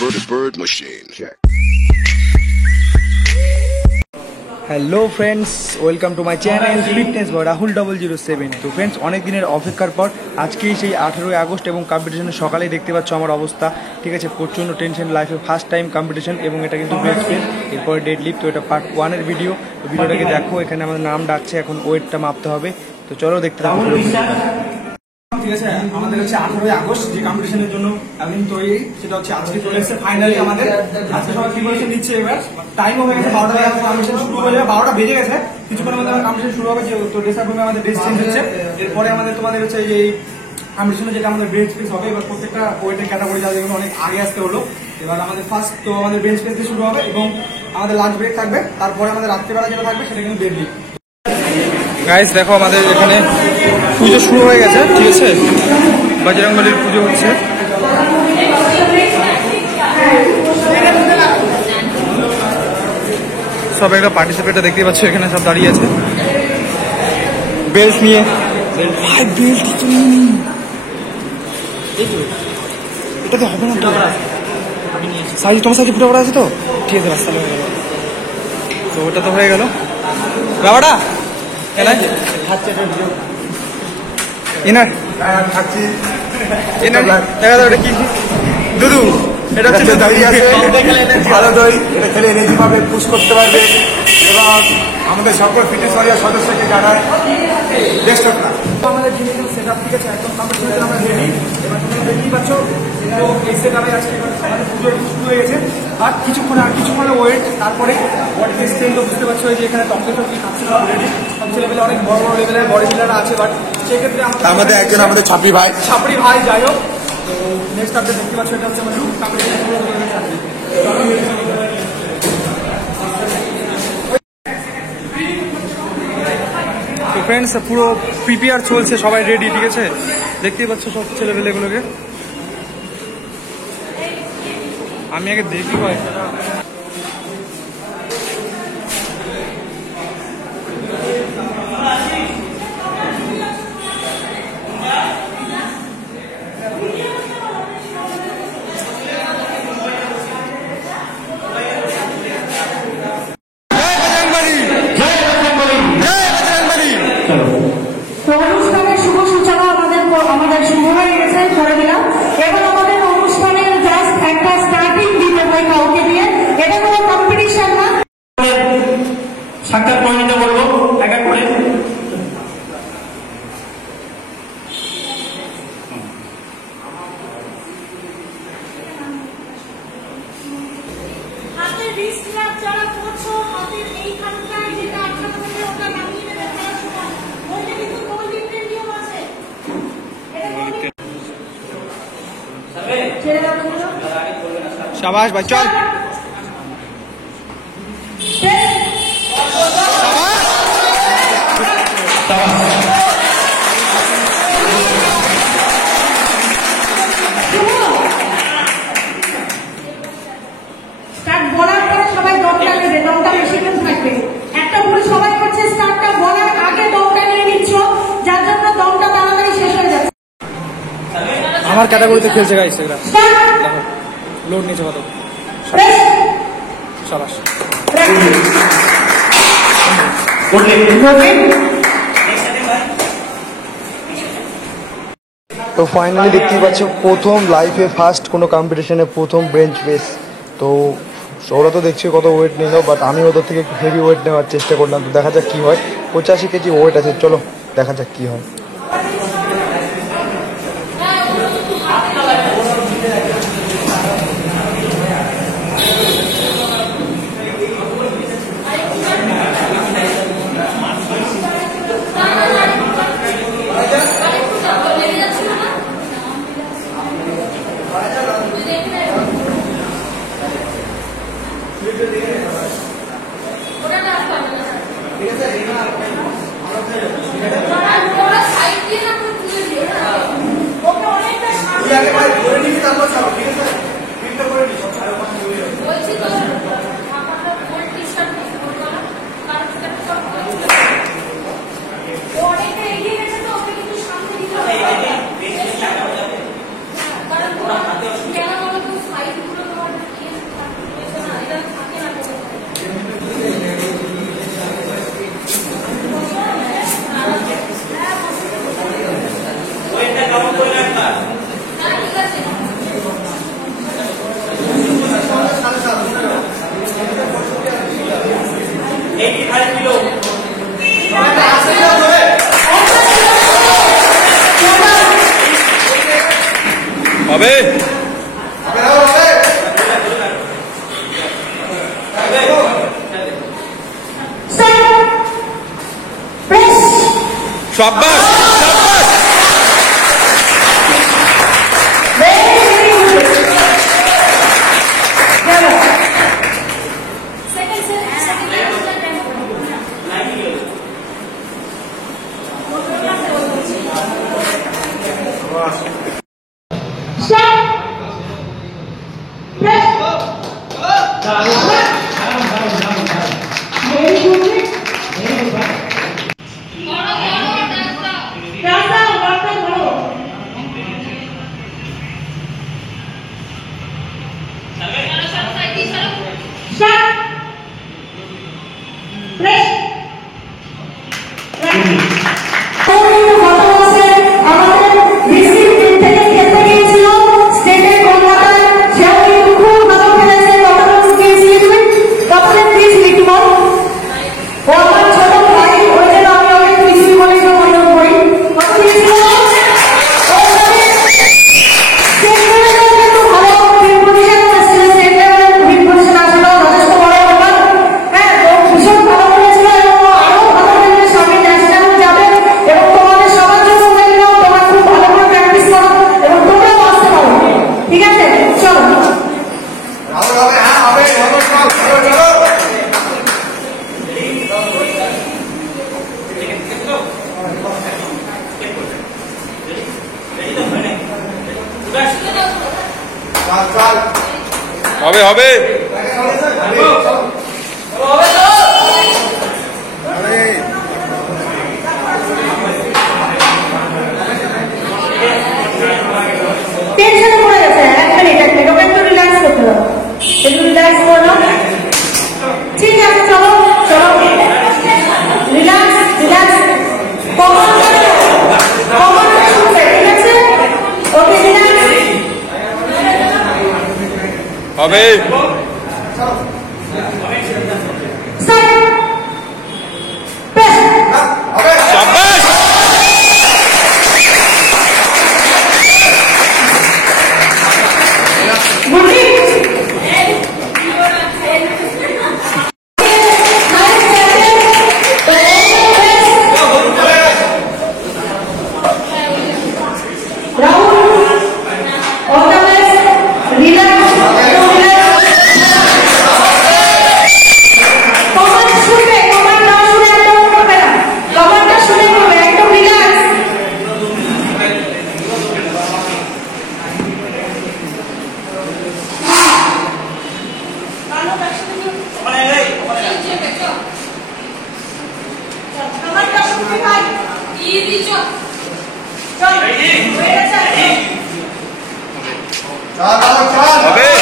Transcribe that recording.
bird machine. Check. Hello friends, welcome to my channel fitness boy Rahul 007। তো friends, অনেক দিনের অপেক্ষার পর আজকেই সেই 18ই আগস্ট এবং কম্পিটিশনের সকালেই দেখতে পাচ্ছ আমার অবস্থা। ঠিক আছে, প্রচণ্ড টেনশন, লাইফে ফার্স্ট টাইম কম্পিটিশন এবং এটা কিন্তু বেস্ট ফেস, এরপরে ডেড লিফট। তো এটা পার্ট 1-এর ভিডিও। তো ভিডিওটাকে দেখো, এখানে আমাদের নাম ডাকছে, এখন ওয়েটটা মাপতে হবে। তো চলো দেখতে থাকো। ঠিক আছে, আমাদের হচ্ছে 18ই আগস্ট যে কম্পিটিশনের জন্য একদিন তৈরি, সেটা হচ্ছে আজকে চলে এসেছে ফাইনালি আমাদের। আজকে সবাই প্রিপারেশন নিচ্ছে, এবার টাইমও হয়ে গেছে 12টা, কম্পিটিশন শুরু হয়ে যাবে, 12টা বেজে গেছে, কিছুক্ষণের মধ্যে আমার কম্পিটিশন শুরু হবে। তো ড্রেসার রুমে আমাদের ড্রেস চেঞ্জ হচ্ছে, এরপরে আমাদের তোমাদের হচ্ছে যে কম্পিটিশনে যেটা আমাদের বেঞ্চ প্রেস হবে। এবার প্রত্যেকটা ওয়েটের ক্যাটাগরি যাদের অনেক আগে আসতে হলো। এবার আমাদের ফার্স্ট তো আমাদের বেঞ্চ প্রেস দিয়ে শুরু হবে এবং আমাদের লাঞ্চ ব্রেক থাকবে, তারপরে আমাদের রাত্রিবেলা যেটা থাকবে সেটা কিন্তু ডেড লিফট। গাইস দেখো, আমাদের এখানে পুজো শুরু হয়ে গেছে। ঠিক আছে, বজরংবলীর পুজো হচ্ছে। সব একটা পার্টিসিপেটর দেখতে পাচ্ছ, এখানে সব দাঁড়িয়ে আছে বেল্ট নিয়ে। এটা তো হবে না, সাইজ তোমার সাইজে ফুটে পড়া আছে তো। ঠিক আছে, রাস্তা হয়ে গেল। তো ওটা তো হয়ে গেল। বাবাটা ইনার খাচ্ছি, ইনার দেখা দাও। এটা কি দুধু? এটা হচ্ছে দই আছে, ভালো দই। এটা খেলে এনার্জি পাবে, পুশ করতে পারবে এবং আমাদের সকল ফিটনেস সদস্যকে জানায় বেস্ট অফ লাক। আমাদের জিনিস সেট আপ, ঠিক আছে, একদম কম্পিটিশন আমরা রেডি। এবার তোমরা দেখতেই পাচ্ছ, এই সেট আপে আজকে আমাদের পুজো শুরু হয়ে গেছে। আর কিছুক্ষণে ওয়েট, তারপরে বডি স্ট্রেন্থ তো বুঝতে পারছো, যে এখানে টপটা কি খাচ্ছে রেডি। সবচেয়ে লেভেলে অনেক বড় বড় লেভেলের বডি বিল্ডাররা আছে, বাট সেক্ষেত্রে আমাদের একজন আমাদের ছাপড়ি ভাই যাই হোক। তো নেক্সট আপডেট দেখতে পাচ্ছ, এটা হচ্ছে আমাদের কম্পিটিশন। তো ফ্রেন্ডস, পুরো প্রিপেয়ার চলছে, সবাই রেডি। ঠিক আছে, দেখতেই পাচ্ছ সব ছেলেপেলেগুলোকে। আমি আগে দেখি ভাই। অনুষ্ঠানের শুভ সূচনা আমাদের শুরু হয়ে গেছে, করে দিলাম। এবার আমাদের অনুষ্ঠানের জাস্ট একটা স্টার্টিং দিতে হয় কাউকে দিয়ে। এটা কোনো কম্পিটিশন না। সাক্ষাৎ করে নিতে বলবো এক এক করে। হাতের রিস্ট ল্যাপ যারা করছো, হাতের এইখানটায় যেটা আটকানো থাকে ওটা নামিয়ে নেবে করার সময়। ওইটা কিন্তু গোল্ডিংয়ের নিয়ম আছে। শাবাশ ভাই, চল। স্টার্ট বলার পরে সবাই দমটা নেবে, দমটা বেশিক্ষণ থাকবে। একটা ভুল সবাই করছে, স্টার্টটা বলার আগে দমটা নিয়ে নিচ্ছ, যার জন্য দমটা তাড়াতাড়ি শেষ হয়ে যাচ্ছে। আমার ক্যাটাগরিতে খেলছে গাইস, এগুলা দেখো লোড নিচে কত। শাবাশ। তো ফাইনালি দেখতেই পাচ্ছ, প্রথম লাইফে ফার্স্ট কোনো কম্পিটিশনে প্রথম বেঞ্চ প্রেস। তো ওরা তো দেখছি কত ওয়েট নিল, বাট আমি ওদের থেকে একটু হেভি ওয়েট নেওয়ার চেষ্টা করলাম। তো দেখা যাক কী হয়। 85 কেজি ওয়েট আছে, চলো দেখা যাক কী হয়। হবে শাবাশ শাবাশ হবে হবে টেনশনে পড়ে গেছে এক মিনিট ওকে একটু রিল্যাক্স করতে দাও একটু রিল্যাক্স করে নাও ঠিক আছে চলো চলো রিল্যাক্স রিল্যাক্স কমন শুনবে ঠিক আছে ওকে রিল্যাক্স হবে শাবাশ Chào, chào, chào. হবে